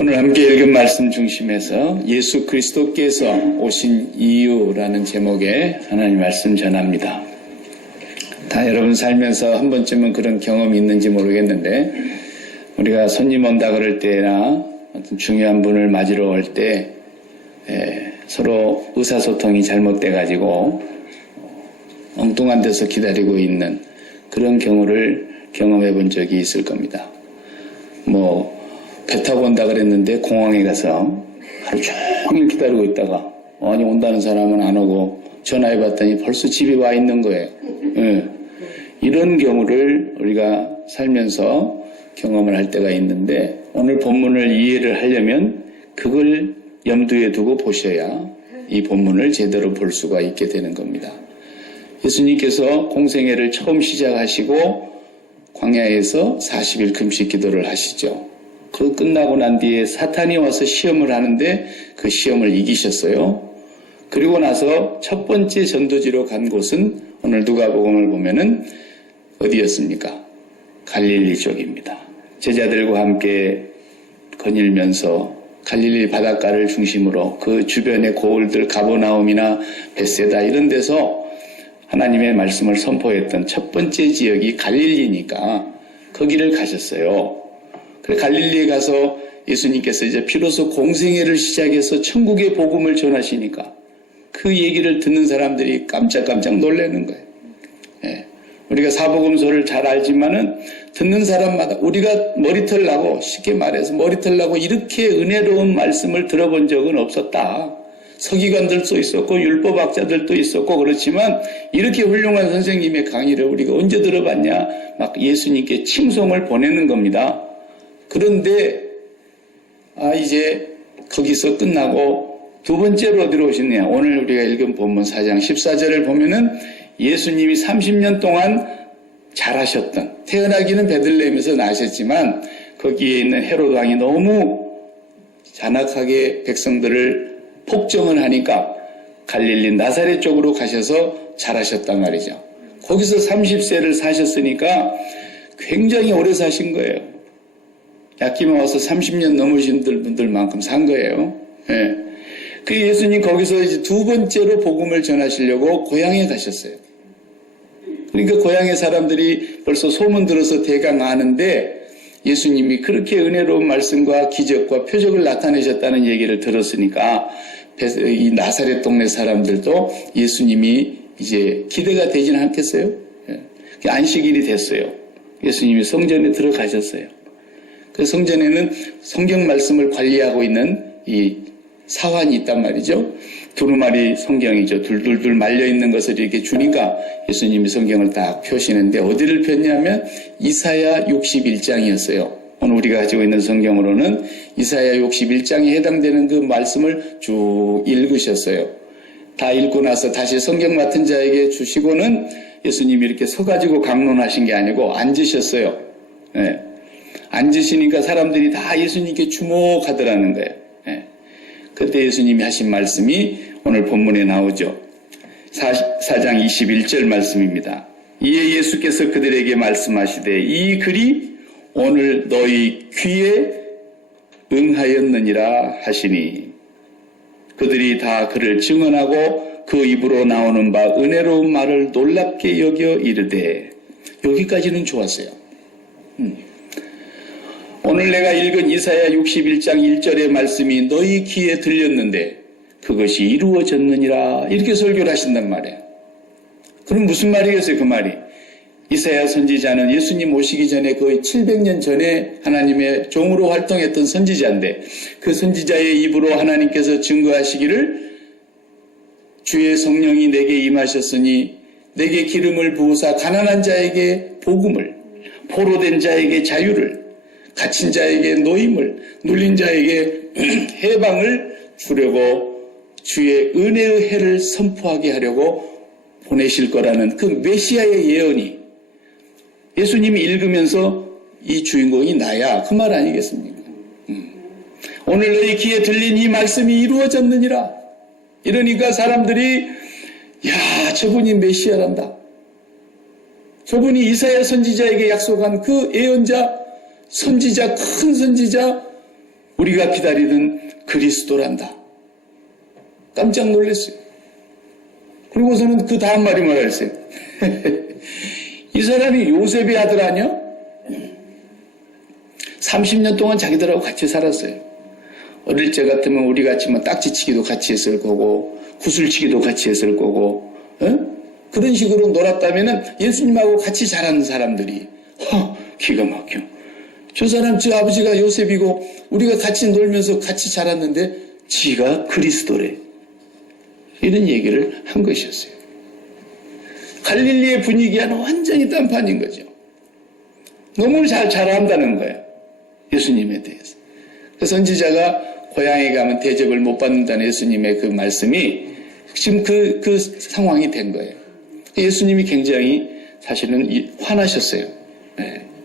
오늘 함께 읽은 말씀 중심에서 예수 그리스도께서 오신 이유라는 제목의 하나님 말씀 전합니다. 다 여러분 살면서 한 번쯤은 그런 경험이 있는지 모르겠는데, 우리가 손님 온다 그럴 때나 어떤 중요한 분을 맞으러 올 때 서로 의사소통이 잘못돼가지고 엉뚱한 데서 기다리고 있는 그런 경우를 경험해 본 적이 있을 겁니다. 배 타고 온다 그랬는데 공항에 가서 하루 종일 기다리고 있다가 아니 온다는 사람은 안 오고 전화해 봤더니 벌써 집에 와 있는 거예요. 이런 경우를 우리가 살면서 경험을 할 때가 있는데, 오늘 본문을 이해를 하려면 그걸 염두에 두고 보셔야 이 본문을 제대로 볼 수가 있게 되는 겁니다. 예수님께서 공생애를 처음 시작하시고 광야에서 40일 금식 기도를 하시죠. 그 끝나고 난 뒤에 사탄이 와서 시험을 하는데 그 시험을 이기셨어요. 그리고 나서 첫 번째 전도지로 간 곳은 오늘 누가복음을 보면은 어디였습니까? 갈릴리 쪽입니다. 제자들과 함께 거닐면서 갈릴리 바닷가를 중심으로 그 주변의 고을들 가버나움이나 벳세다 이런 데서 하나님의 말씀을 선포했던 첫 번째 지역이 갈릴리니까 거기를 가셨어요. 그래 갈릴리에 가서 예수님께서 이제 비로소 공생애를 시작해서 천국의 복음을 전하시니까 그 얘기를 듣는 사람들이 깜짝깜짝 놀라는 거예요. 우리가 사복음서를 잘 알지만은 듣는 사람마다 우리가 머리털 나고, 쉽게 말해서 머리털 나고 이렇게 은혜로운 말씀을 들어본 적은 없었다. 서기관들도 있었고 율법학자들도 있었고 그렇지만 이렇게 훌륭한 선생님의 강의를 우리가 언제 들어봤냐, 막 예수님께 칭송을 보내는 겁니다. 그런데 이제 거기서 끝나고 두 번째로 어디로 오셨냐, 오늘 우리가 읽은 본문 4장 14절을 보면은 예수님이 30년 동안 잘하셨던, 태어나기는 베들레헴에서 나셨지만 거기에 있는 헤롯 왕이 너무 잔악하게 백성들을 폭정을 하니까 갈릴리 나사렛 쪽으로 가셔서 잘하셨단 말이죠. 거기서 30세를 사셨으니까 굉장히 오래 사신 거예요. 약기만 와서 30년 넘으신 분들만큼 산 거예요. 그 예수님 거기서 이제 두 번째로 복음을 전하시려고 고향에 가셨어요. 그러니까 고향의 사람들이 벌써 소문 들어서 대강 아는데, 예수님이 그렇게 은혜로운 말씀과 기적과 표적을 나타내셨다는 얘기를 들었으니까 이 나사렛 동네 사람들도 예수님이 이제 기대가 되지는 않겠어요? 안식일이 됐어요. 예수님이 성전에 들어가셨어요. 그 성전에는 성경 말씀을 관리하고 있는 이 사환이 있단 말이죠. 두루마리 성경이죠. 둘둘둘 말려있는 것을 이렇게 주니까 예수님이 성경을 딱 펴시는데 어디를 폈냐면 이사야 61장이었어요. 오늘 우리가 가지고 있는 성경으로는 이사야 61장에 해당되는 그 말씀을 쭉 읽으셨어요. 다 읽고 나서 다시 성경 맡은 자에게 주시고는 예수님이 이렇게 서가지고 강론하신 게 아니고 앉으셨어요. 앉으시니까 사람들이 다 예수님께 주목하더라는 거예요. 그때 예수님이 하신 말씀이 오늘 본문에 나오죠. 4장 21절 말씀입니다. 이에 예수께서 그들에게 말씀하시되 이 글이 오늘 너희 귀에 응하였느니라 하시니, 그들이 다 그를 증언하고 그 입으로 나오는 바 은혜로운 말을 놀랍게 여겨 이르되. 여기까지는 좋았어요. 오늘 내가 읽은 이사야 61장 1절의 말씀이 너희 귀에 들렸는데 그것이 이루어졌느니라, 이렇게 설교를 하신단 말이에요. 그럼 무슨 말이겠어요? 그 말이 이사야 선지자는 예수님 오시기 전에 거의 700년 전에 하나님의 종으로 활동했던 선지자인데, 그 선지자의 입으로 하나님께서 증거하시기를 주의 성령이 내게 임하셨으니 내게 기름을 부으사 가난한 자에게 복음을, 포로된 자에게 자유를, 갇힌 자에게 노임을, 눌린 자에게 해방을 주려고 주의 은혜의 해를 선포하게 하려고 보내실 거라는 그 메시아의 예언이 예수님이 읽으면서 이 주인공이 나야, 그 말 아니겠습니까? 오늘 너희 귀에 들린 이 말씀이 이루어졌느니라. 이러니까 사람들이 야, 저분이 메시아란다. 저분이 이사야 선지자에게 약속한 그 예언자, 선지자, 큰 선지자, 우리가 기다리던 그리스도란다. 깜짝 놀랐어요. 그리고서는 그 다음 말이 뭐라 했어요? 이 사람이 요셉의 아들 아니야? 30년 동안 자기들하고 같이 살았어요. 어릴 적 같으면 우리 같이 뭐 딱지치기도 같이 했을 거고 구슬치기도 같이 했을 거고 그런 식으로 놀았다면은 예수님하고 같이 자란 사람들이 기가 막혀. 저 사람 저 아버지가 요셉이고 우리가 같이 놀면서 같이 자랐는데 지가 그리스도래. 이런 얘기를 한 것이었어요. 갈릴리의 분위기와는 완전히 딴판인 거죠. 너무 잘 안다는 거예요. 예수님에 대해서. 그 선지자가 고향에 가면 대접을 못 받는다는 예수님의 그 말씀이 지금 그 상황이 된 거예요. 예수님이 굉장히 사실은 화나셨어요.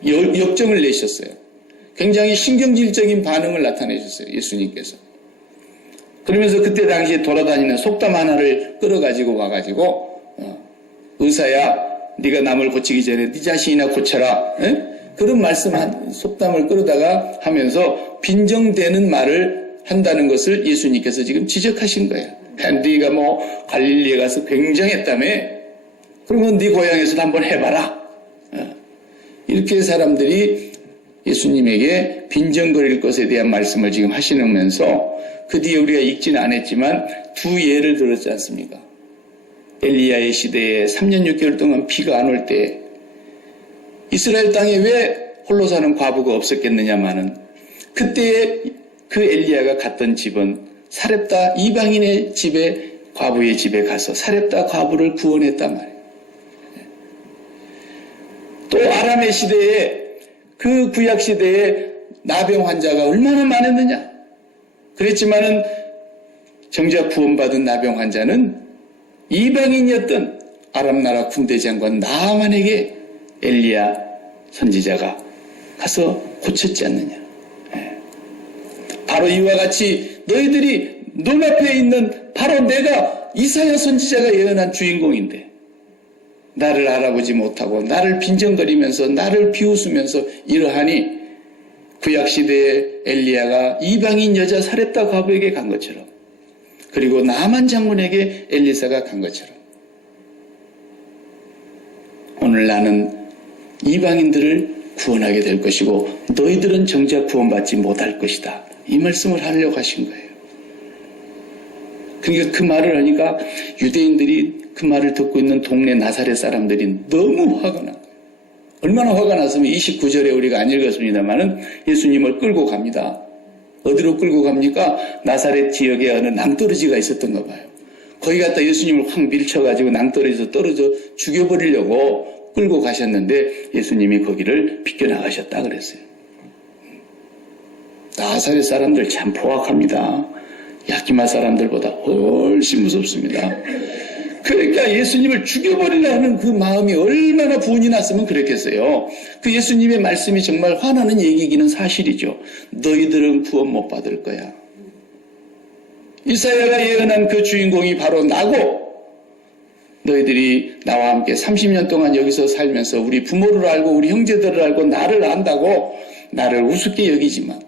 역정을 내셨어요. 굉장히 신경질적인 반응을 나타내셨어요. 예수님께서. 그러면서 그때 당시에 돌아다니는 속담 하나를 끌어가지고 와가지고 의사야 네가 남을 고치기 전에 네 자신이나 고쳐라. 그런 말씀 속담을 끌어다가 하면서 빈정대는 말을 한다는 것을 예수님께서 지금 지적하신 거예요. 네가 뭐 갈릴리에 가서 굉장했다며 그러면 네 고향에서도 한번 해봐라. 이렇게 사람들이 예수님에게 빈정거릴 것에 대한 말씀을 지금 하시면서 그 뒤에 우리가 읽지는 않았지만 두 예를 들었지 않습니까? 엘리야의 시대에 3년 6개월 동안 비가 안 올 때 이스라엘 땅에 왜 홀로 사는 과부가 없었겠느냐마는 그때에 그 엘리야가 갔던 집은 사렙다 이방인의 집에 과부의 집에 가서 사렙다 과부를 구원했단 말이에요. 또 아람의 시대에 그 구약 시대에 나병 환자가 얼마나 많았느냐. 그랬지만은 정작 구원받은 나병 환자는 이방인이었던 아람 나라 군대 장관 나아만에게 엘리야 선지자가 가서 고쳤지 않느냐. 바로 이와 같이 너희들이 눈앞에 있는 바로 내가 이사야 선지자가 예언한 주인공인데 나를 알아보지 못하고 나를 빈정거리면서 나를 비웃으면서 이러하니 구약시대에 엘리야가 이방인 여자 사렙다 과부에게 간 것처럼 그리고 나만 장군에게 엘리사가 간 것처럼 오늘 나는 이방인들을 구원하게 될 것이고 너희들은 정작 구원받지 못할 것이다. 이 말씀을 하려고 하신 거예요. 그러니까 그 말을 하니까 유대인들이 그 말을 듣고 있는 동네 나사렛 사람들이 너무 화가 난 거예요. 얼마나 화가 났으면 29절에 우리가 안 읽었습니다만은 예수님을 끌고 갑니다. 어디로 끌고 갑니까? 나사렛 지역에 어느 낭떠러지가 있었던가 봐요. 거기 갔다 예수님을 확 밀쳐가지고 낭떠러지에서 떨어져 죽여버리려고 끌고 가셨는데 예수님이 거기를 비껴나가셨다 그랬어요. 나사렛 사람들 참 포악합니다. 야키마 사람들보다 훨씬 무섭습니다. 그러니까 예수님을 죽여버리려는 그 마음이 얼마나 분이 났으면 그랬겠어요. 그 예수님의 말씀이 정말 화나는 얘기이기는 사실이죠. 너희들은 구원 못 받을 거야. 이사야가 예언한 그 주인공이 바로 나고 너희들이 나와 함께 30년 동안 여기서 살면서 우리 부모를 알고 우리 형제들을 알고 나를 안다고 나를 우습게 여기지만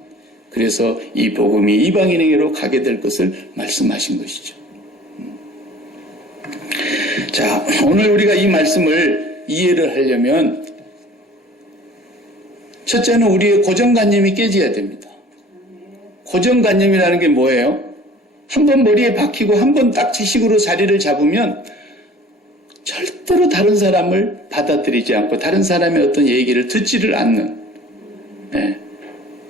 그래서 이 복음이 이방인에게로 가게 될 것을 말씀하신 것이죠. 자, 오늘 우리가 이 말씀을 이해를 하려면 첫째는 우리의 고정관념이 깨져야 됩니다. 고정관념이라는 게 뭐예요? 한번 머리에 박히고 한번 딱지식으로 자리를 잡으면 절대로 다른 사람을 받아들이지 않고 다른 사람의 어떤 얘기를 듣지를 않는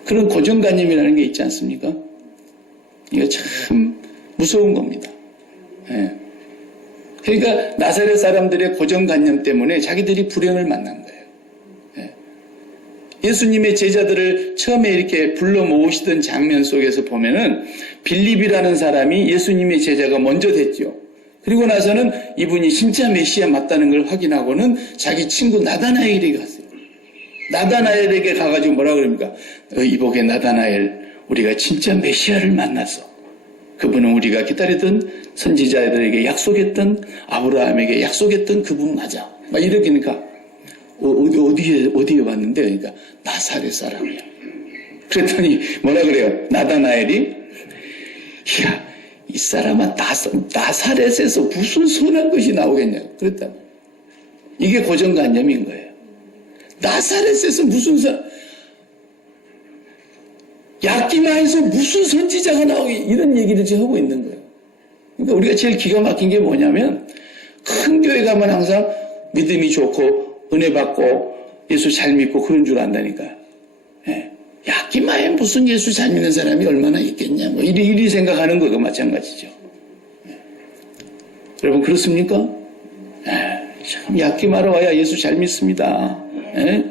그런 고정관념이라는 게 있지 않습니까? 이거 참 무서운 겁니다. 그러니까 나사렛 사람들의 고정관념 때문에 자기들이 불행을 만난 거예요. 예수님의 제자들을 처음에 이렇게 불러 모으시던 장면 속에서 보면은 빌립이라는 사람이 예수님의 제자가 먼저 됐죠. 그리고 나서는 이분이 진짜 메시아 맞다는 걸 확인하고는 자기 친구 나다나엘에게 갔어요. 나다나엘에게 가가지고 뭐라 그럽니까? 이복의 나다나엘, 우리가 진짜 메시아를 만났어. 그분은 우리가 기다리던 선지자들에게 약속했던 아브라함에게 약속했던 그분 맞아. 막 이러니까 어디에 봤는데 그러니까 나사렛 사람이야. 그랬더니 뭐라 그래요? 나다나엘이 야, 이 사람아 나사렛에서 무슨 선한 것이 나오겠냐 그랬다. 이게 고정관념인 거예요. 나사렛에서 무슨 야기마에서 무슨 선지자가 나오게 이런 얘기를 지금 하고 있는 거예요. 그러니까 우리가 제일 기가 막힌 게 뭐냐면 큰 교회 가면 항상 믿음이 좋고 은혜 받고 예수 잘 믿고 그런 줄 안다니까요. 예. 야기마에 무슨 예수 잘 믿는 사람이 얼마나 있겠냐 뭐 이리 생각하는 거가 마찬가지죠. 예. 여러분 그렇습니까? 예. 참 야기마로 와야 예수 잘 믿습니다. 예?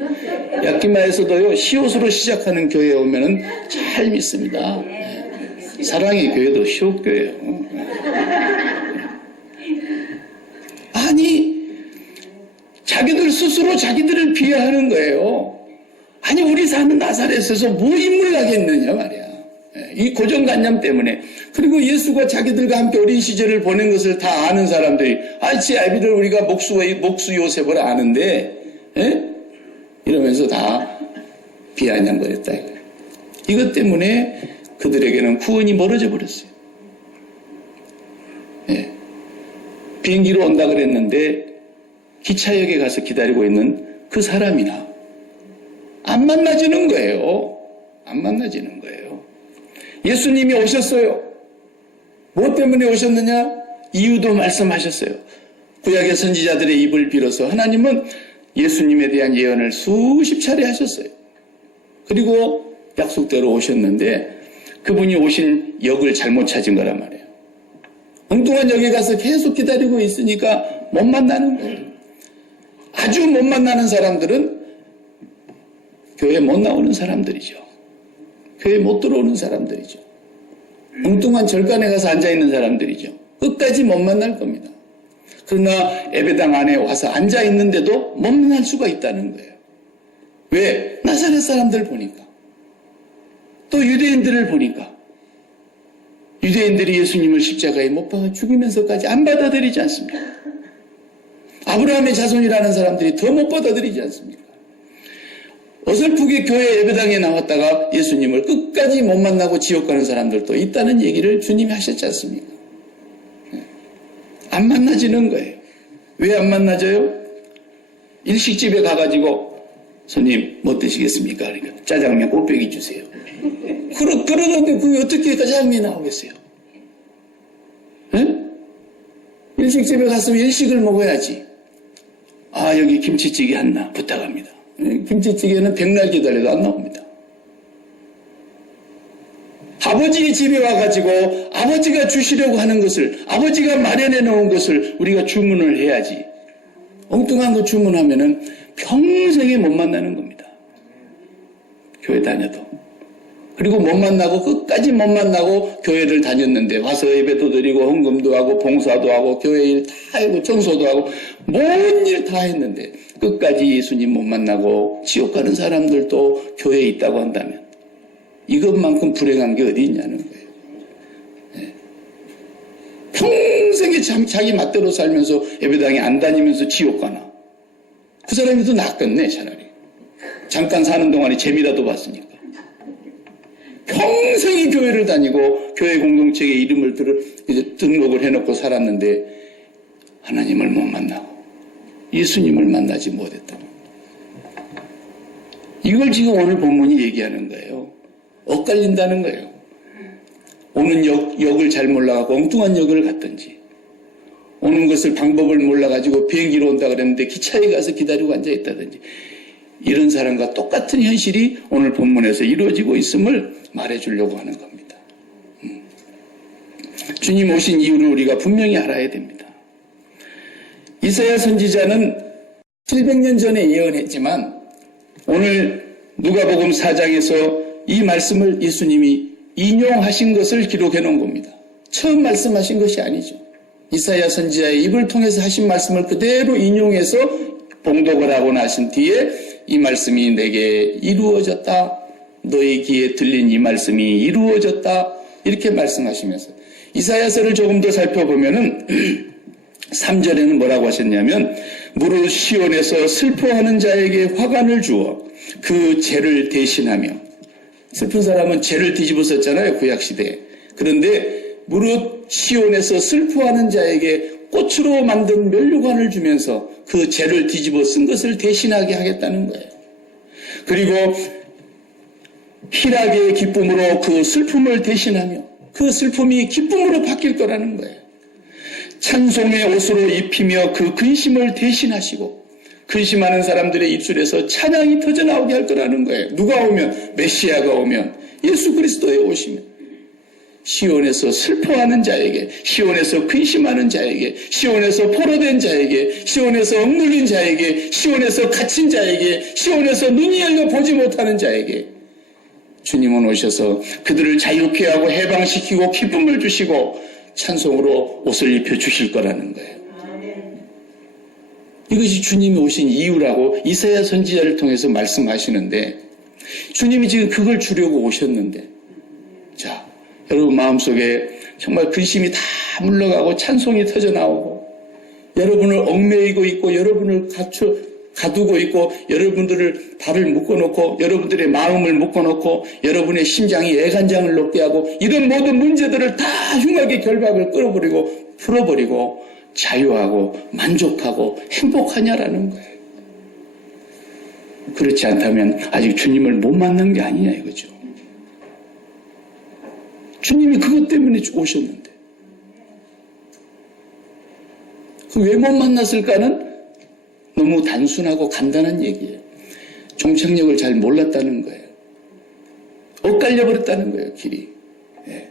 야기마에서도요 시옷으로 시작하는 교회에 오면은 잘 믿습니다. 예. 사랑의 교회도 시옷교회예요. 아니 자기들 스스로 자기들을 비하하는 거예요. 아니 우리 사는 나사렛에서 뭐 인물나겠느냐 말이야. 이 고정관념 때문에. 그리고 예수가 자기들과 함께 어린 시절을 보낸 것을 다 아는 사람들이 지 아비들 우리가 목수 요셉을 아는데 이러면서 다 비아냥거렸다. 이것 때문에 그들에게는 구원이 멀어져 버렸어요. 비행기로 온다 그랬는데 기차역에 가서 기다리고 있는 그 사람이나 안 만나지는 거예요. 안 만나지는 거예요. 예수님이 오셨어요. 뭐 때문에 오셨느냐? 이유도 말씀하셨어요. 구약의 선지자들의 입을 빌어서 하나님은 예수님에 대한 예언을 수십 차례 하셨어요. 그리고 약속대로 오셨는데 그분이 오신 역을 잘못 찾은 거란 말이에요. 엉뚱한 역에 가서 계속 기다리고 있으니까 못 만나는 거예요. 아주 못 만나는 사람들은 교회 못 나오는 사람들이죠. 교회 못 들어오는 사람들이죠. 엉뚱한 절간에 가서 앉아있는 사람들이죠. 끝까지 못 만날 겁니다. 그러나 예배당 안에 와서 앉아있는데도 못 만날 수가 있다는 거예요. 왜? 나사렛 사람들 보니까. 또 유대인들을 보니까. 유대인들이 예수님을 십자가에 못 박아 죽이면서까지 안 받아들이지 않습니까? 아브라함의 자손이라는 사람들이 더 못 받아들이지 않습니까? 어설프게 교회 예배당에 나왔다가 예수님을 끝까지 못 만나고 지옥 가는 사람들도 있다는 얘기를 주님이 하셨지 않습니까? 안 만나지는 거예요. 왜 안 만나져요? 일식집에 가가지고 손님 뭐 드시겠습니까? 그러니까 짜장면 꽃배기 주세요. 그러는데 그게 어떻게 짜장면이 나오겠어요? 응? 일식집에 갔으면 일식을 먹어야지. 여기 김치찌개 하나 부탁합니다. 김치찌개는 백날 기다려도 안 나옵니다. 아버지의 집에 와가지고 아버지가 주시려고 하는 것을 아버지가 마련해 놓은 것을 우리가 주문을 해야지. 엉뚱한 거 주문하면은 평생에 못 만나는 겁니다. 교회 다녀도. 그리고 못 만나고 끝까지 못 만나고 교회를 다녔는데 와서 예배도 드리고 헌금도 하고 봉사도 하고 교회 일 다 하고 청소도 하고 모든 일 다 했는데 끝까지 예수님 못 만나고 지옥 가는 사람들도 교회에 있다고 한다면 이것만큼 불행한 게 어디 있냐는 거예요. 네. 평생에 자기 맛대로 살면서 예배당에 안 다니면서 지옥 가나. 그 사람이 더 낫겠네 차라리. 잠깐 사는 동안에 재미라도 봤으니까. 평생이 교회를 다니고 교회 공동체에 이름을 등록을 해놓고 살았는데 하나님을 못 만나고 예수님을 만나지 못했다. 이걸 지금 오늘 본문이 얘기하는 거예요. 엇갈린다는 거예요. 오는 역을 잘 몰라가고 엉뚱한 역을 갔든지 오는 것을 방법을 몰라가지고 비행기로 온다 그랬는데 기차에 가서 기다리고 앉아있다든지 이런 사람과 똑같은 현실이 오늘 본문에서 이루어지고 있음을 말해주려고 하는 겁니다. 주님 오신 이유를 우리가 분명히 알아야 됩니다. 이사야 선지자는 700년 전에 예언했지만 오늘 누가복음 4장에서 이 말씀을 예수님이 인용하신 것을 기록해 놓은 겁니다. 처음 말씀하신 것이 아니죠. 이사야 선지자의 입을 통해서 하신 말씀을 그대로 인용해서 봉독을 하고 나신 뒤에 이 말씀이 내게 이루어졌다. 너희 귀에 들린 이 말씀이 이루어졌다. 이렇게 말씀하시면서 이사야서를 조금 더 살펴보면은 3절에는 뭐라고 하셨냐면 무릇 시온에서 슬퍼하는 자에게 화관을 주어 그 죄를 대신하며 슬픈 사람은 죄를 뒤집어 썼잖아요, 구약시대에. 그런데 무릇 시온에서 슬퍼하는 자에게 꽃으로 만든 면류관을 주면서 그 죄를 뒤집어 쓴 것을 대신하게 하겠다는 거예요. 그리고 희락의 기쁨으로 그 슬픔을 대신하며 그 슬픔이 기쁨으로 바뀔 거라는 거예요. 찬송의 옷으로 입히며 그 근심을 대신하시고 근심하는 사람들의 입술에서 찬양이 터져나오게 할 거라는 거예요. 누가 오면? 메시아가 오면, 예수 그리스도에 오시면 시온에서 슬퍼하는 자에게, 시온에서 근심하는 자에게, 시온에서 포로된 자에게, 시온에서 억눌린 자에게, 시온에서 갇힌 자에게, 시온에서 눈이 열려 보지 못하는 자에게 주님은 오셔서 그들을 자유케 하고 해방시키고 기쁨을 주시고 찬송으로 옷을 입혀주실 거라는 거예요. 이것이 주님이 오신 이유라고 이사야 선지자를 통해서 말씀하시는데, 주님이 지금 그걸 주려고 오셨는데, 자, 여러분 마음속에 정말 근심이 다 물러가고 찬송이 터져나오고 여러분을 얽매이고 있고 여러분을 가두고 있고 여러분들을 발을 묶어놓고 여러분들의 마음을 묶어놓고 여러분의 심장이 애간장을 녹게 하고 이런 모든 문제들을 다 흉하게 결박을 끌어버리고 풀어버리고 자유하고 만족하고 행복하냐라는 거예요. 그렇지 않다면 아직 주님을 못 만난 게 아니냐 이거죠. 주님이 그것 때문에 오셨는데 왜 못 만났을까는 너무 단순하고 간단한 얘기예요. 종착역을 잘 몰랐다는 거예요. 엇갈려 버렸다는 거예요, 길이. 예.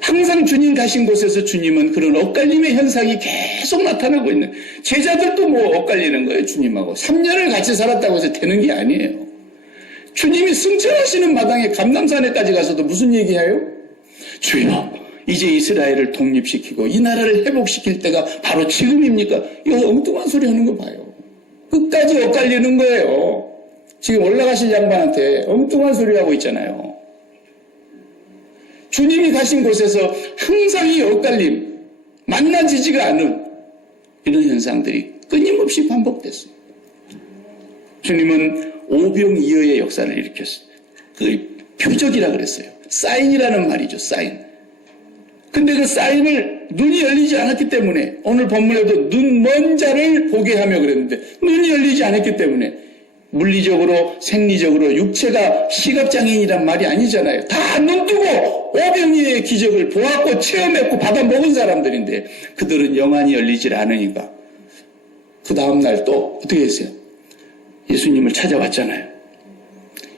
항상 주님 가신 곳에서 주님은 그런 엇갈림의 현상이 계속 나타나고 있는, 제자들도 뭐 엇갈리는 거예요, 주님하고. 3년을 같이 살았다고 해서 되는 게 아니에요. 주님이 승천하시는 마당에 감람산에까지 가서도 무슨 얘기해요? 주여, 이제 이스라엘을 독립시키고 이 나라를 회복시킬 때가 바로 지금입니까? 이거 엉뚱한 소리 하는 거 봐요. 끝까지 엇갈리는 거예요. 지금 올라가실 양반한테 엉뚱한 소리 하고 있잖아요. 주님이 가신 곳에서 항상 이 엇갈림, 만나지지가 않은 이런 현상들이 끊임없이 반복됐어요. 주님은 오병이어의 역사를 일으켰어요. 그 표적이라 그랬어요. 사인이라는 말이죠, 사인. 근데 그 사인을 눈이 열리지 않았기 때문에 오늘 본문에도 눈 먼 자를 보게 하며 그랬는데 눈이 열리지 않았기 때문에 물리적으로 생리적으로 육체가 시각장애인이란 말이 아니잖아요. 다 눈 뜨고 오병이어의 기적을 보았고 체험했고 받아먹은 사람들인데 그들은 영안이 열리질 않으니까 그 다음날 또 어떻게 했어요? 예수님을 찾아왔잖아요.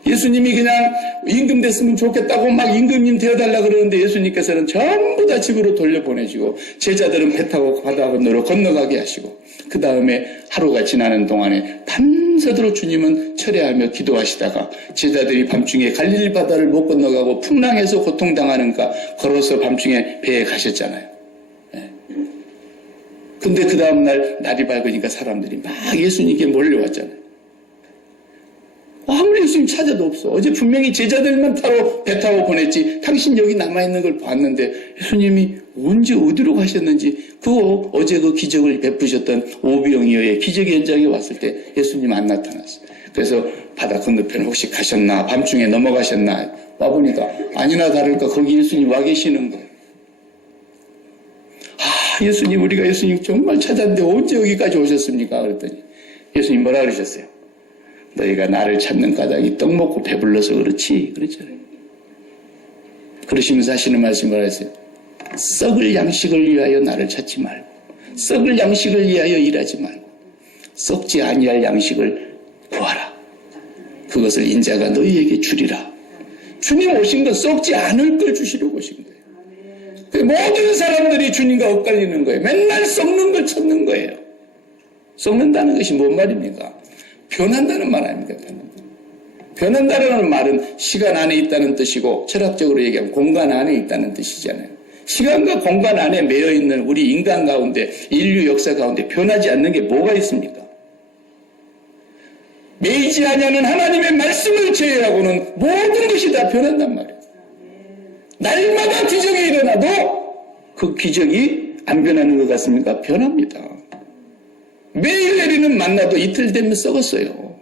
예수님이 그냥 임금 됐으면 좋겠다고 막 임금님 되어달라 그러는데 예수님께서는 전부 다 집으로 돌려보내시고 제자들은 배 타고 바다 건너로 건너가게 하시고 그 다음에 하루가 지나는 동안에 밤새도록 주님은 철야하며 기도하시다가 제자들이 밤중에 갈릴리 바다를 못 건너가고 풍랑에서 고통당하는가 걸어서 밤중에 배에 가셨잖아요. 근데 그 다음날 날이 밝으니까 사람들이 막 예수님께 몰려왔잖아요. 아무리 예수님 찾아도 없어. 어제 분명히 제자들만 배 타고 보냈지. 당신 여기 남아있는 걸 봤는데 예수님이 언제 어디로 가셨는지 어제 그 기적을 베푸셨던 오병이어의 기적 현장에 왔을 때 예수님 안 나타났어. 그래서 바다 건너편 혹시 가셨나? 밤중에 넘어가셨나? 와보니까 아니나 다를까 거기 예수님 와 계시는 거예요. 예수님, 우리가 예수님 정말 찾았는데 언제 여기까지 오셨습니까? 그랬더니 예수님 뭐라 그러셨어요? 너희가 나를 찾는 까닭이 떡 먹고 배불러서 그렇지. 그랬잖아요. 그러시면서 하시는 말씀을 하세요. 썩을 양식을 위하여 나를 찾지 말고 썩을 양식을 위하여 일하지 말고 썩지 아니할 양식을 구하라. 그것을 인자가 너희에게 주리라. 주님 오신 건 썩지 않을 걸 주시려고 오신 거예요. 모든 사람들이 주님과 엇갈리는 거예요. 맨날 썩는 걸 찾는 거예요. 썩는다는 것이 뭔 말입니까? 변한다는 말 아닙니까? 변한다는 말은 시간 안에 있다는 뜻이고 철학적으로 얘기하면 공간 안에 있다는 뜻이잖아요. 시간과 공간 안에 매여 있는 우리 인간 가운데 인류 역사 가운데 변하지 않는 게 뭐가 있습니까? 매이지 아니하는 하나님의 말씀을 제외하고는 모든 것이 다 변한단 말이에요. 날마다 기적이 일어나도 그 기적이 안 변하는 것 같습니까? 변합니다. 매일 내리는 만나도 이틀 되면 썩었어요.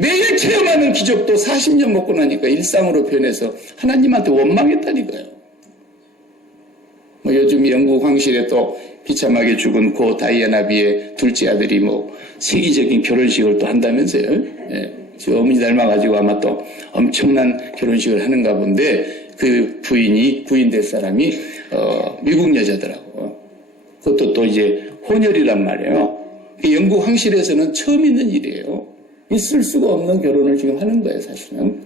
매일 체험하는 기적도 40년 먹고 나니까 일상으로 변해서 하나님한테 원망했다니까요. 뭐 요즘 영국 황실에 또 비참하게 죽은 고 다이애나비의 둘째 아들이 뭐 세계적인 결혼식을 또 한다면서요. 예. 저 어머니 닮아가지고 아마 또 엄청난 결혼식을 하는가 본데 그 부인 될 사람이 미국 여자더라고. 그것도 또 이제 혼혈이란 말이에요. 영국 황실에서는 처음 있는 일이에요. 있을 수가 없는 결혼을 지금 하는 거예요, 사실은.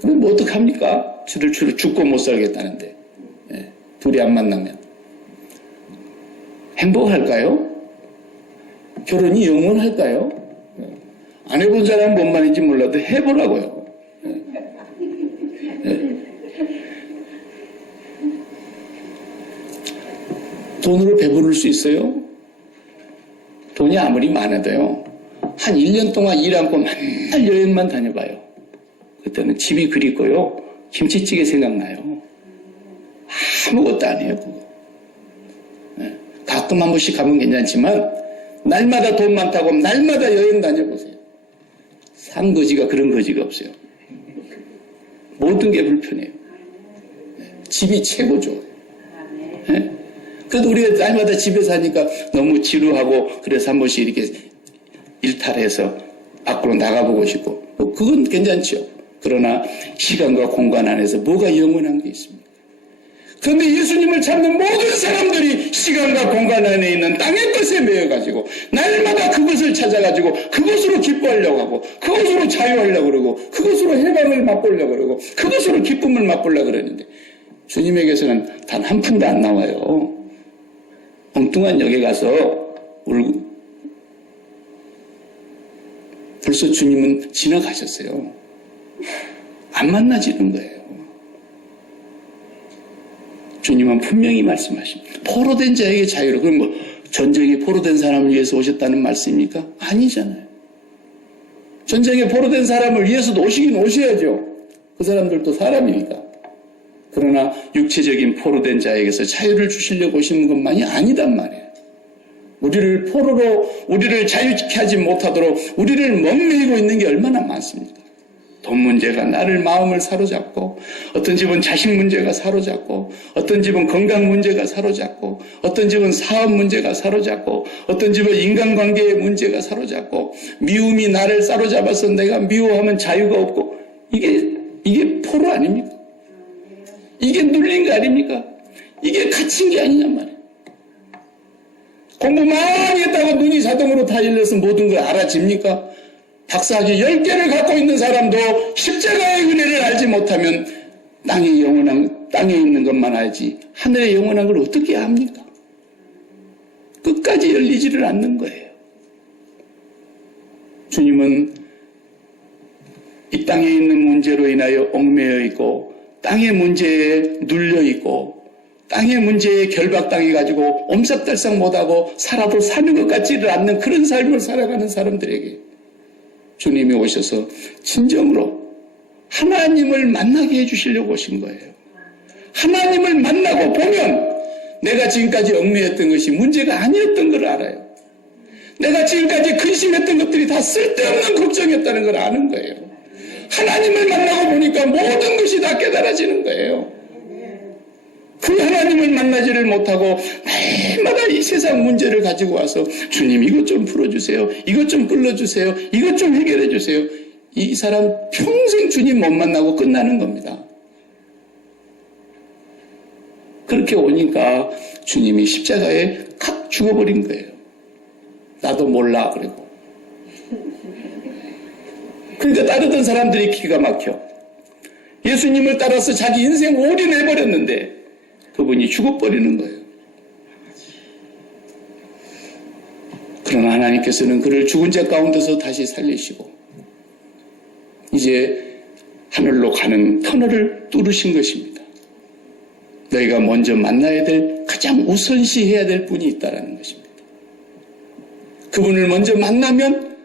그럼 뭐 어떡합니까? 주를 죽고 못 살겠다는데. 예. 둘이 안 만나면. 행복할까요? 결혼이 영원할까요? 예. 안 해본 사람은 뭔 말인지 몰라도 해보라고요. 예. 예. 돈으로 배부를 수 있어요? 돈이 아무리 많아도요. 한 1년 동안 일 않고 맨날 여행만 다녀봐요. 그때는 집이 그립고요. 김치찌개 생각나요. 아무것도 안 해요. 그거. 네. 가끔 한 번씩 가면 괜찮지만 날마다 돈 많다고 날마다 여행 다녀보세요. 산 거지가 그런 거지가 없어요. 모든 게 불편해요. 네. 집이 최고죠. 네? 그래도 우리가 날마다 집에 사니까 너무 지루하고 그래서 한 번씩 이렇게 일탈해서 밖으로 나가보고 싶고 뭐 그건 괜찮죠. 그러나 시간과 공간 안에서 뭐가 영원한 게 있습니까? 그런데 예수님을 찾는 모든 사람들이 시간과 공간 안에 있는 땅의 것에 매여가지고 날마다 그것을 찾아가지고 그것으로 기뻐하려고 하고 그것으로 자유하려고 그러고 그것으로 해방을 맛보려고 그러고 그것으로 기쁨을 맛보려고 그러는데 주님에게서는 단 한 푼도 안 나와요. 엉뚱한 역에 가서 울고 벌써 주님은 지나가셨어요. 안 만나지는 거예요. 주님은 분명히 말씀하십니다. 포로된 자에게 자유를. 그럼 뭐 전쟁에 포로된 사람을 위해서 오셨다는 말씀입니까? 아니잖아요. 전쟁에 포로된 사람을 위해서도 오시긴 오셔야죠. 그 사람들도 사람이니까. 그러나 육체적인 포로된 자에게서 자유를 주시려고 오시는 것만이 아니단 말이에요. 우리를 자유케 하지 못하도록 우리를 멍매이고 있는 게 얼마나 많습니까? 돈 문제가 나를 마음을 사로잡고 어떤 집은 자식 문제가 사로잡고 어떤 집은 건강 문제가 사로잡고 어떤 집은 사업 문제가 사로잡고 어떤 집은 인간관계의 문제가 사로잡고 미움이 나를 사로잡아서 내가 미워하면 자유가 없고 이게 포로 아닙니까? 이게 눌린 거 아닙니까? 이게 갇힌 게 아니냔 말이에요. 공부 많이 했다고 눈이 자동으로 다 열려서 모든 걸 알아집니까? 박사학위 10개를 갖고 있는 사람도 십자가의 은혜를 알지 못하면 땅에 있는 것만 알지 하늘에 영원한 걸 어떻게 압니까? 끝까지 열리지를 않는 거예요. 주님은 이 땅에 있는 문제로 인하여 얽매여 있고 땅의 문제에 눌려 있고 땅의 문제에 결박당해가지고 옴삭달싹 못하고 살아도 사는 것 같지를 않는 그런 삶을 살아가는 사람들에게 주님이 오셔서 진정으로 하나님을 만나게 해주시려고 오신 거예요. 하나님을 만나고 보면 내가 지금까지 얽매였던 것이 문제가 아니었던 걸 알아요. 내가 지금까지 근심했던 것들이 다 쓸데없는 걱정이었다는 걸 아는 거예요. 하나님을 만나고 보니까 모든 것이 다 깨달아지는 거예요. 그 하나님을 만나지를 못하고 날마다 이 세상 문제를 가지고 와서 주님 이것 좀 풀어주세요. 이것 좀 끌어주세요. 이것 좀 해결해 주세요. 이 사람 평생 주님 못 만나고 끝나는 겁니다. 그렇게 오니까 주님이 십자가에 칵 죽어버린 거예요. 나도 몰라 그리고. 그러니까 따르던 사람들이 기가 막혀. 예수님을 따라서 자기 인생 올인해버렸는데 그분이 죽어버리는 거예요. 그러나 하나님께서는 그를 죽은 자 가운데서 다시 살리시고 이제 하늘로 가는 터널을 뚫으신 것입니다. 너희가 먼저 만나야 될 가장 우선시해야 될 분이 있다는 것입니다. 그분을 먼저 만나면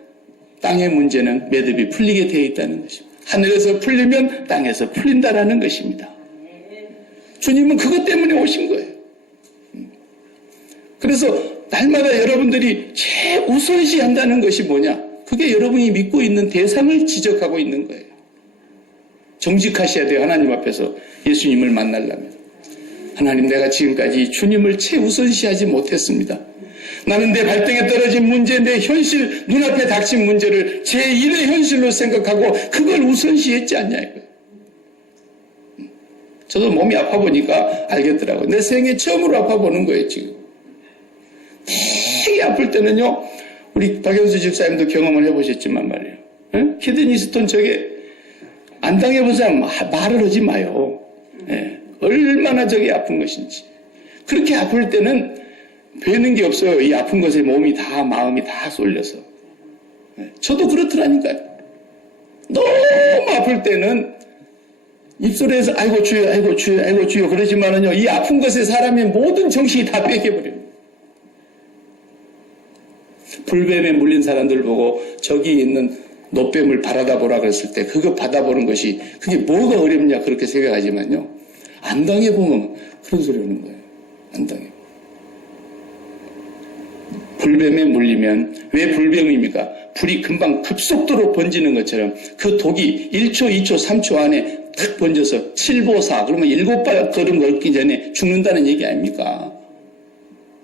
땅의 문제는 매듭이 풀리게 되어 있다는 것입니다. 하늘에서 풀리면 땅에서 풀린다라는 것입니다. 주님은 그것 때문에 오신 거예요. 그래서 날마다 여러분들이 최우선시 한다는 것이 뭐냐? 그게 여러분이 믿고 있는 대상을 지적하고 있는 거예요. 정직하셔야 돼요. 하나님 앞에서 예수님을 만나려면. 하나님, 내가 지금까지 주님을 최우선시하지 못했습니다. 나는 내 발등에 떨어진 문제, 내 현실, 눈앞에 닥친 문제를 제1의 현실로 생각하고 그걸 우선시했지 않냐 이거예요. 저도 몸이 아파 보니까 알겠더라고요. 내 생애 처음으로 아파 보는 거예요, 지금. 되게 아플 때는요, 우리 박영수 집사님도 경험을 해보셨지만 말이에요. 예? 히드니스톤 저게 안 당해본 사람 말을 하지 마요. 예. 얼마나 저게 아픈 것인지. 그렇게 아플 때는 되는 게 없어요. 이 아픈 것에 마음이 다 쏠려서. 예. 저도 그렇더라니까요. 너무 아플 때는 입술에서 아이고 주여, 아이고 주여, 아이고 주여 그러지만은요, 이 아픈 것에 사람의 모든 정신이 다 뺏겨버려요. 불뱀에 물린 사람들 보고 저기 있는 노뱀을 바라다보라 그랬을 때 그거 받아보는 것이 그게 뭐가 어렵냐 그렇게 생각하지만요, 안 당해보면 그런 소리 하는 거예요. 안 당해보면. 불뱀에 물리면 왜 불뱀입니까? 불이 금방 급속도로 번지는 것처럼 그 독이 1초, 2초, 3초 안에 탁 번져서 7보사 그러면 7발 걸음 걷기 전에 죽는다는 얘기 아닙니까?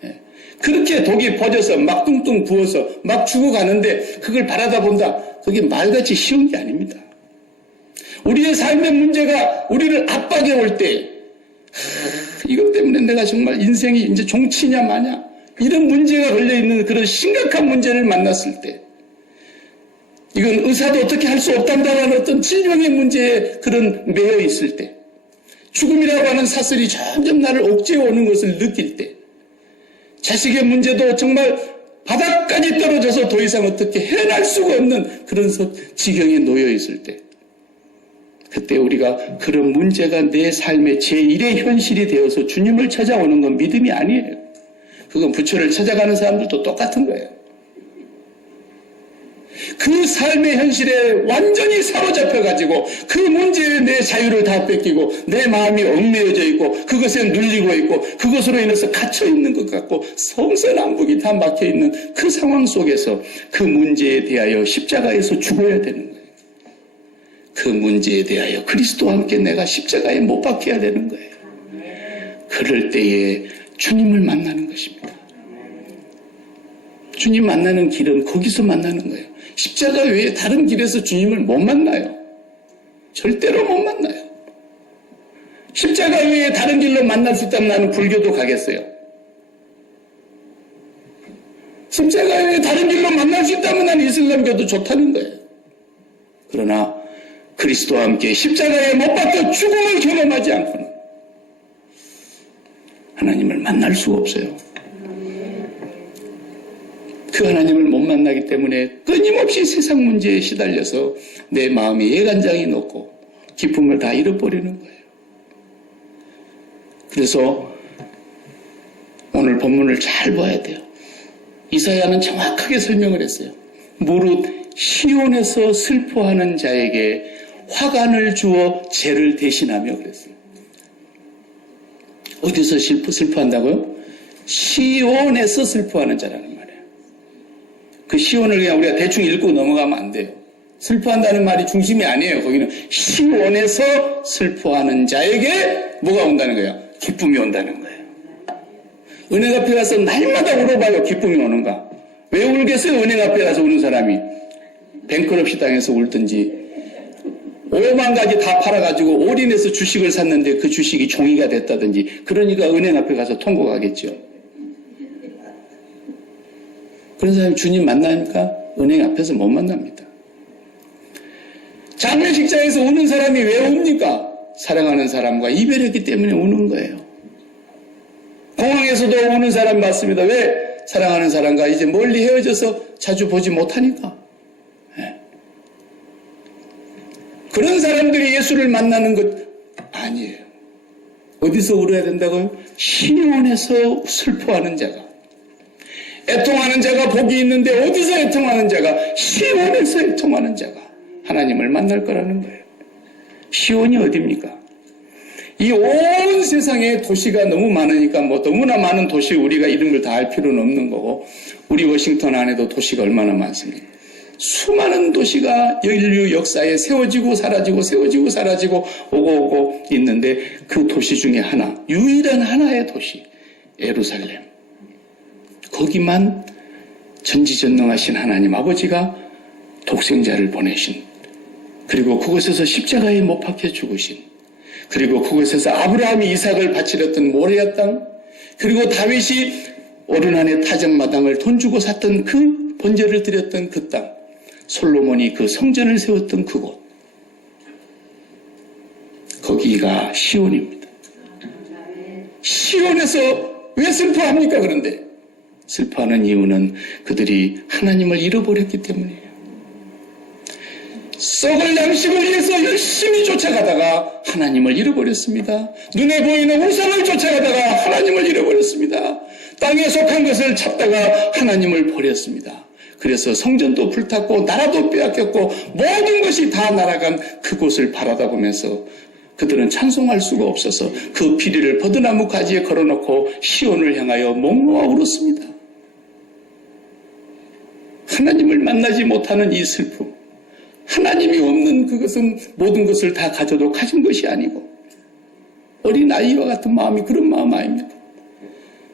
예. 그렇게 독이 퍼져서 막 뚱뚱 부어서 막 죽어가는데 그걸 바라다 본다. 그게 말같이 쉬운 게 아닙니다. 우리의 삶의 문제가 우리를 압박해 올 때 이것 때문에 내가 정말 인생이 이제 종치냐 마냐 이런 문제가 걸려있는 그런 심각한 문제를 만났을 때, 이건 의사도 어떻게 할 수 없단다는 어떤 질병의 문제에 그런 매여 있을 때, 죽음이라고 하는 사슬이 점점 나를 옥죄어 오는 것을 느낄 때, 자식의 문제도 정말 바닥까지 떨어져서 더 이상 어떻게 해낼 수가 없는 그런 지경에 놓여 있을 때, 그때 우리가 그런 문제가 내 삶의 제1의 현실이 되어서 주님을 찾아오는 건 믿음이 아니에요. 그건 부처를 찾아가는 사람들도 똑같은 거예요. 그 삶의 현실에 완전히 사로잡혀가지고 그 문제에 내 자유를 다 뺏기고 내 마음이 얽매여져 있고 그것에 눌리고 있고 그것으로 인해서 갇혀있는 것 같고 성서남북이 다 막혀있는 그 상황 속에서 그 문제에 대하여 십자가에서 죽어야 되는 거예요. 그 문제에 대하여 그리스도와 함께 내가 십자가에 못 박혀야 되는 거예요. 그럴 때에 주님을 만나는 것입니다. 주님 만나는 길은 거기서 만나는 거예요. 십자가 외에 다른 길에서 주님을 못 만나요. 절대로 못 만나요. 십자가 외에 다른 길로 만날 수 있다면 나는 불교도 가겠어요. 십자가 외에 다른 길로 만날 수 있다면 나는 이슬람교도 좋다는 거예요. 그러나 그리스도와 함께 십자가에 못 박혀 죽음을 경험하지 않고는 하나님을 만날 수가 없어요. 그 하나님을 못 만나기 때문에 끊임없이 세상 문제에 시달려서 내 마음에 예간장이 녹고 기쁨을 다 잃어버리는 거예요. 그래서 오늘 본문을 잘 봐야 돼요. 이사야는 정확하게 설명을 했어요. 무릇 시온에서 슬퍼하는 자에게 화관을 주어 죄를 대신하며 그랬어요. 어디서 슬퍼한다고요? 시온에서 슬퍼하는 자라는 말이에요. 그 시온을 그냥 우리가 대충 읽고 넘어가면 안 돼요. 슬퍼한다는 말이 중심이 아니에요. 거기는 시온에서 슬퍼하는 자에게 뭐가 온다는 거예요? 기쁨이 온다는 거예요. 은행 앞에 가서 날마다 울어봐요. 기쁨이 오는가? 왜 울겠어요? 은행 앞에 가서 우는 사람이. 뱅크럽시 당해서 울든지 5만 가지 다 팔아가지고 올인해서 주식을 샀는데 그 주식이 종이가 됐다든지, 그러니까 은행 앞에 가서 통곡하겠죠. 그런 사람이 주님 만납니까? 은행 앞에서 못 만납니다. 장례식장에서 우는 사람이 왜 웁니까? 사랑하는 사람과 이별했기 때문에 우는 거예요. 공항에서도 우는 사람 많습니다. 왜? 사랑하는 사람과 이제 멀리 헤어져서 자주 보지 못하니까. 네. 그런 사람들이 예수를 만나는 것 아니에요. 어디서 울어야 된다고요? 시온에서 슬퍼하는 자가. 애통하는 자가 복이 있는데 어디서 애통하는 자가? 시온에서 애통하는 자가 하나님을 만날 거라는 거예요. 시온이 어디입니까? 이 온 세상에 도시가 너무 많으니까 뭐 너무나 많은 도시 우리가 이런 걸 다 알 필요는 없는 거고, 우리 워싱턴 안에도 도시가 얼마나 많습니까? 수많은 도시가 인류 역사에 세워지고 사라지고 세워지고 사라지고 오고 있는데 그 도시 중에 하나, 유일한 하나의 도시, 예루살렘. 거기만 전지전능하신 하나님 아버지가 독생자를 보내신, 그리고 그곳에서 십자가에 못 박혀 죽으신, 그리고 그곳에서 아브라함이 이삭을 바치렸던 모리아 땅, 그리고 다윗이 오르난의 타작마당을 돈 주고 샀던 그 번제를 드렸던 그 땅, 솔로몬이 그 성전을 세웠던 그곳, 거기가 시온입니다. 시온에서 왜 슬퍼합니까? 그런데 슬퍼하는 이유는 그들이 하나님을 잃어버렸기 때문이에요. 썩을 양식을 위해서 열심히 쫓아가다가 하나님을 잃어버렸습니다. 눈에 보이는 우상을 쫓아가다가 하나님을 잃어버렸습니다. 땅에 속한 것을 찾다가 하나님을 버렸습니다. 그래서 성전도 불탔고 나라도 빼앗겼고 모든 것이 다 날아간 그곳을 바라다 보면서 그들은 찬송할 수가 없어서 그 피리를 버드나무 가지에 걸어놓고 시온을 향하여 목 놓아 울었습니다. 하나님을 만나지 못하는 이 슬픔, 하나님이 없는 그것은 모든 것을 다 가져도 가진 것이 아니고 어린아이와 같은 마음이 그런 마음 아닙니까?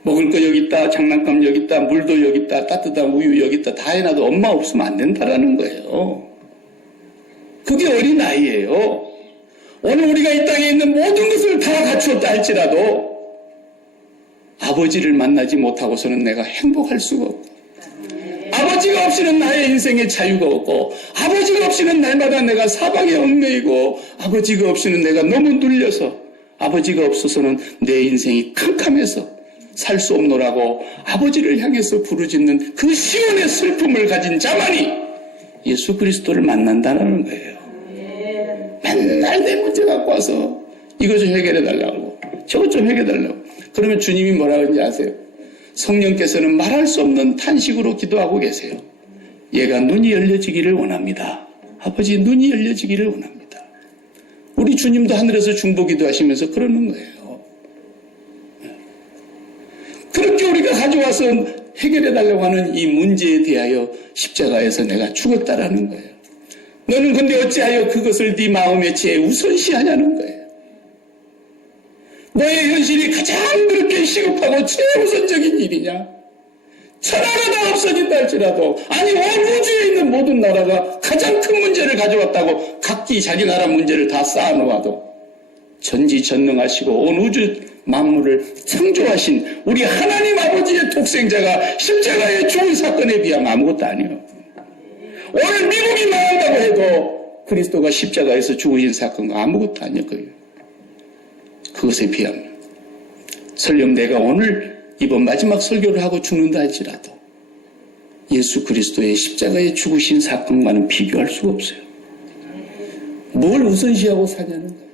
먹을 거 여기 있다, 장난감 여기 있다, 물도 여기 있다, 따뜻한 우유 여기 있다, 다 해놔도 엄마 없으면 안 된다라는 거예요. 그게 어린아이예요. 오늘 우리가 이 땅에 있는 모든 것을 다 갖추었다 할지라도 아버지를 만나지 못하고서는 내가 행복할 수가 없고, 아버지가 없이는 나의 인생에 자유가 없고, 아버지가 없이는 날마다 내가 사방에 얽매이고, 아버지가 없이는 내가 너무 눌려서, 아버지가 없어서는 내 인생이 캄캄해서 살 수 없노라고 아버지를 향해서 부르짖는 그 시온의 슬픔을 가진 자만이 예수 그리스도를 만난다는 거예요. 맨날 내 문제 갖고 와서 이거 좀 해결해 달라고, 저거 좀 해결해 달라고. 그러면 주님이 뭐라 그러는지 아세요? 성령께서는 말할 수 없는 탄식으로 기도하고 계세요. 얘가 눈이 열려지기를 원합니다. 아버지 눈이 열려지기를 원합니다. 우리 주님도 하늘에서 중보기도 하시면서 그러는 거예요. 그렇게 우리가 가져와서 해결해달라고 하는 이 문제에 대하여 십자가에서 내가 죽었다라는 거예요. 너는 근데 어찌하여 그것을 네 마음에 제우선시하냐는 거예요. 너의 현실이 가장 그렇게 시급하고 최우선적인 일이냐? 천하가 다 없어진다 할지라도, 아니 온 우주에 있는 모든 나라가 가장 큰 문제를 가져왔다고 각기 자기 나라 문제를 다 쌓아놓아도 전지전능하시고 온 우주 만물을 창조하신 우리 하나님 아버지의 독생자가 십자가의 죽은 사건에 비하면 아무것도 아니에요. 오늘 미국이 망한다고 해도 그리스도가 십자가에서 죽으신 사건과 아무것도 아니에요. 그것에 비하면. 설령 내가 오늘 이번 마지막 설교를 하고 죽는다 할지라도 예수 그리스도의 십자가에 죽으신 사건과는 비교할 수가 없어요. 뭘 우선시하고 사냐는 거예요.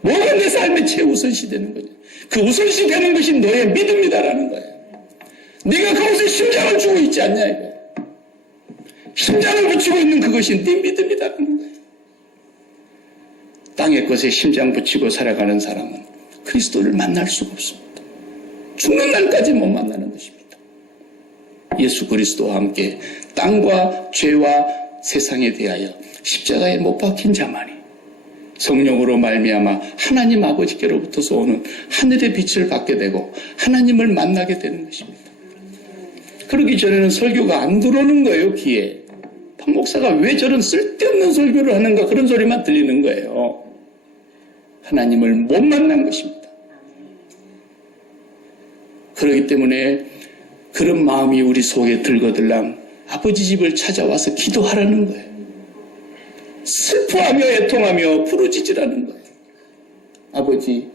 뭐가 내 삶의 최우선시 되는 거냐. 그 우선시 되는 것이 너의 믿음이다라는 거예요. 네가 그것에 심장을 주고 있지 않냐 이거예요. 심장을 붙이고 있는 그것이 네 믿음이다라는 거예요. 땅의 것에 심장 붙이고 살아가는 사람은 그리스도를 만날 수가 없습니다. 죽는 날까지 못 만나는 것입니다. 예수 그리스도와 함께 땅과 죄와 세상에 대하여 십자가에 못 박힌 자만이 성령으로 말미암아 하나님 아버지께로부터서 오는 하늘의 빛을 받게 되고 하나님을 만나게 되는 것입니다. 그러기 전에는 설교가 안 들어오는 거예요. 귀에. 박 목사가 왜 저런 쓸데없는 설교를 하는가, 그런 소리만 들리는 거예요. 하나님을 못 만난 것입니다. 그렇기 때문에 그런 마음이 우리 속에 들거들랑 아버지 집을 찾아와서 기도하라는 거예요. 슬퍼하며 애통하며 부르짖으라는 거예요. 아버지,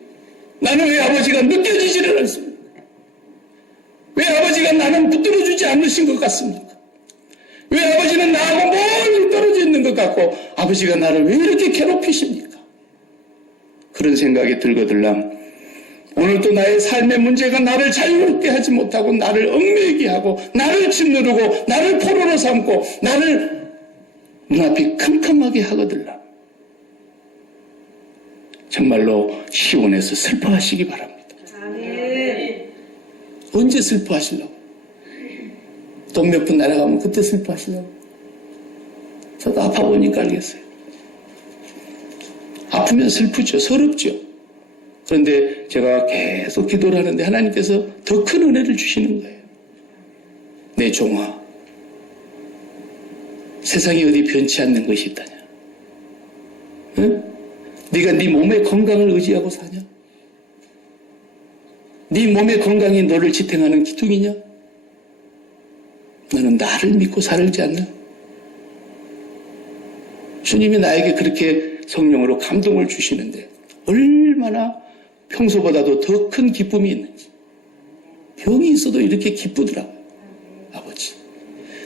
나는 왜 아버지가 느껴지지를 않습니까? 왜 아버지가 나는 붙들어주지 않으신 것 같습니까? 왜 아버지는 나하고 멀리 떨어져 있는 것 같고 아버지가 나를 왜 이렇게 괴롭히십니까? 그런 생각이 들거들랑 오늘도 나의 삶의 문제가 나를 자유롭게 하지 못하고 나를 얽매이게 하고 나를 짓누르고 나를 포로로 삼고 나를 눈앞이 캄캄하게 하거들라. 정말로 시온에서 슬퍼하시기 바랍니다. 언제 슬퍼하시려고? 돈 몇 푼 날아가면 그때 슬퍼하시려고? 저도 아파보니까 알겠어요. 아프면 슬프죠. 서럽죠. 그런데 제가 계속 기도를 하는데 하나님께서 더 큰 은혜를 주시는 거예요. 내 종아, 세상에 어디 변치 않는 것이 있다냐? 응? 네가 네 몸의 건강을 의지하고 사냐? 네 몸의 건강이 너를 지탱하는 기둥이냐? 너는 나를 믿고 살지 않나? 주님이 나에게 그렇게 성령으로 감동을 주시는데 얼마나 평소보다도 더 큰 기쁨이 있는지. 병이 있어도 이렇게 기쁘더라고요. 아버지,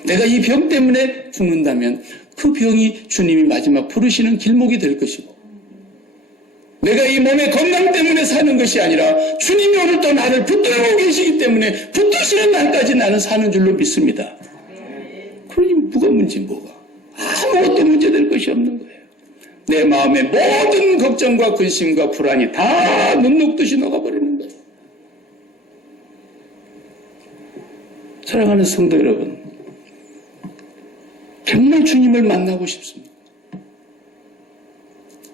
내가 이 병 때문에 죽는다면 그 병이 주님이 마지막 부르시는 길목이 될 것이고, 내가 이 몸의 건강 때문에 사는 것이 아니라 주님이 오늘 또 나를 붙들고 계시기 때문에 붙드시는 날까지 나는 사는 줄로 믿습니다. 그러니 뭐가 문제, 뭐가 아무것도 문제될 것이 없는 거예요. 내 마음의 모든 걱정과 근심과 불안이 다 눈 녹듯이 녹아버리는 거예요. 사랑하는 성도 여러분, 정말 주님을 만나고 싶습니다.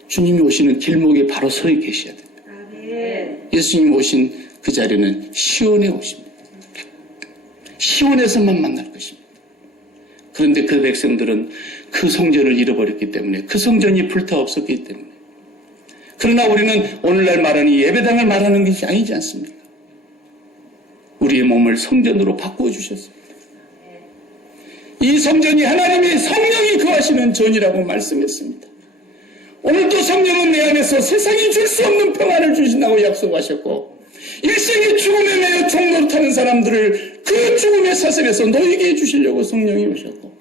주님이 오시는 길목에 바로 서 계셔야 됩니다. 예수님 오신 그 자리는 시온에 오십니다. 시온에서만 만날 것입니다. 그런데 그 백성들은 그 성전을 잃어버렸기 때문에, 그 성전이 불타 없었기 때문에. 그러나 우리는 오늘날 말하는 이 예배당을 말하는 것이 아니지 않습니까? 우리의 몸을 성전으로 바꾸어 주셨습니다. 이 성전이 하나님의 성령이 거하시는 전이라고 말씀했습니다. 오늘도 성령은 내 안에서 세상이 줄 수 없는 평안을 주신다고 약속하셨고, 일생의 죽음에 매여 종노릇하는 사람들을 그 죽음의 사슬에서 놓이게 해주시려고 성령이 오셨고,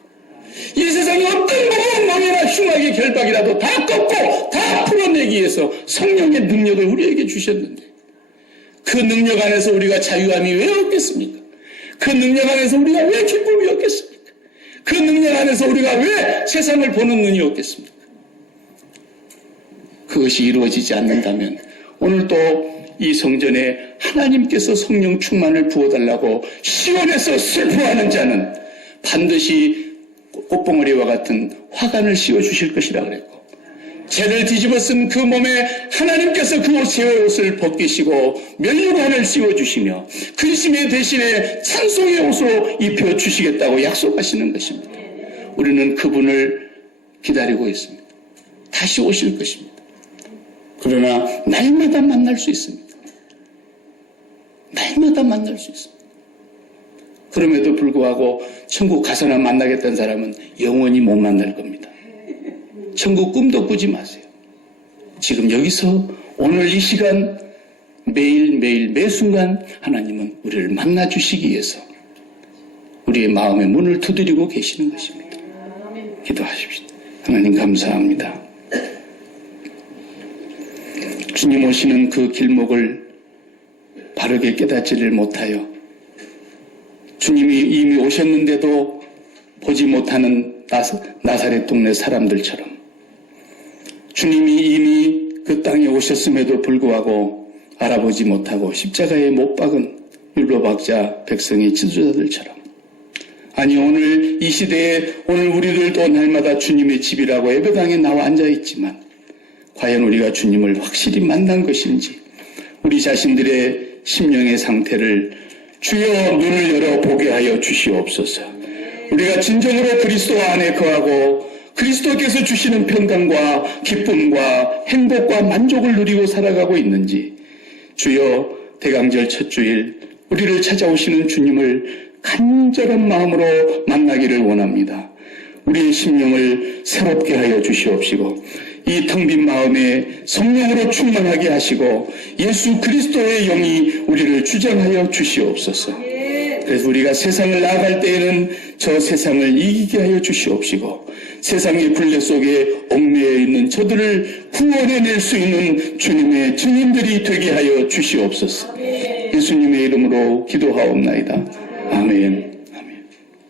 이 세상의 어떤 무거운 멍이나 흉악의 결박이라도 다 꺾고 다 풀어내기 위해서 성령의 능력을 우리에게 주셨는데, 그 능력 안에서 우리가 자유함이 왜 없겠습니까? 그 능력 안에서 우리가 왜 기쁨이 없겠습니까? 그 능력 안에서 우리가 왜 세상을 보는 눈이 없겠습니까? 그것이 이루어지지 않는다면 오늘 또 이 성전에 하나님께서 성령 충만을 부어달라고 시온에서 슬퍼하는 자는 반드시 꽃봉오리와 같은 화관을 씌워주실 것이라 그랬고, 죄를 뒤집어 쓴 그 몸에 하나님께서 그 새 옷을 벗기시고 면류관을 씌워주시며 근심의 대신에 찬송의 옷으로 입혀주시겠다고 약속하시는 것입니다. 우리는 그분을 기다리고 있습니다. 다시 오실 것입니다. 그러나 날마다 만날 수 있습니다. 날마다 만날 수 있습니다. 그럼에도 불구하고 천국 가서나 만나겠다는 사람은 영원히 못 만날 겁니다. 천국 꿈도 꾸지 마세요. 지금 여기서 오늘 이 시간 매일매일 매순간 하나님은 우리를 만나주시기 위해서 우리의 마음의 문을 두드리고 계시는 것입니다. 기도하십시오. 하나님 감사합니다. 주님 오시는 그 길목을 바르게 깨닫지를 못하여 주님이 이미 오셨는데도 보지 못하는 나사렛 동네 사람들처럼 주님이 이미 그 땅에 오셨음에도 불구하고 알아보지 못하고 십자가에 못 박은 율법학자 백성의 지도자들처럼, 아니 오늘 이 시대에 오늘 우리들도 날마다 주님의 집이라고 예배당에 나와 앉아있지만 과연 우리가 주님을 확실히 만난 것인지 우리 자신들의 심령의 상태를 주여 눈을 열어 보게 하여 주시옵소서. 우리가 진정으로 그리스도 안에 거하고 그리스도께서 주시는 평강과 기쁨과 행복과 만족을 누리고 살아가고 있는지, 주여 대강절 첫 주일 우리를 찾아오시는 주님을 간절한 마음으로 만나기를 원합니다. 우리의 심령을 새롭게 하여 주시옵시고 이 텅 빈 마음에 성령으로 충만하게 하시고 예수 그리스도의 영이 우리를 주장하여 주시옵소서. 그래서 우리가 세상을 나아갈 때에는 저 세상을 이기게 하여 주시옵시고 세상의 굴레 속에 얽매여 있는 저들을 구원해낼 수 있는 주님의 증인들이 되게 하여 주시옵소서. 예수님의 이름으로 기도하옵나이다. 아멘.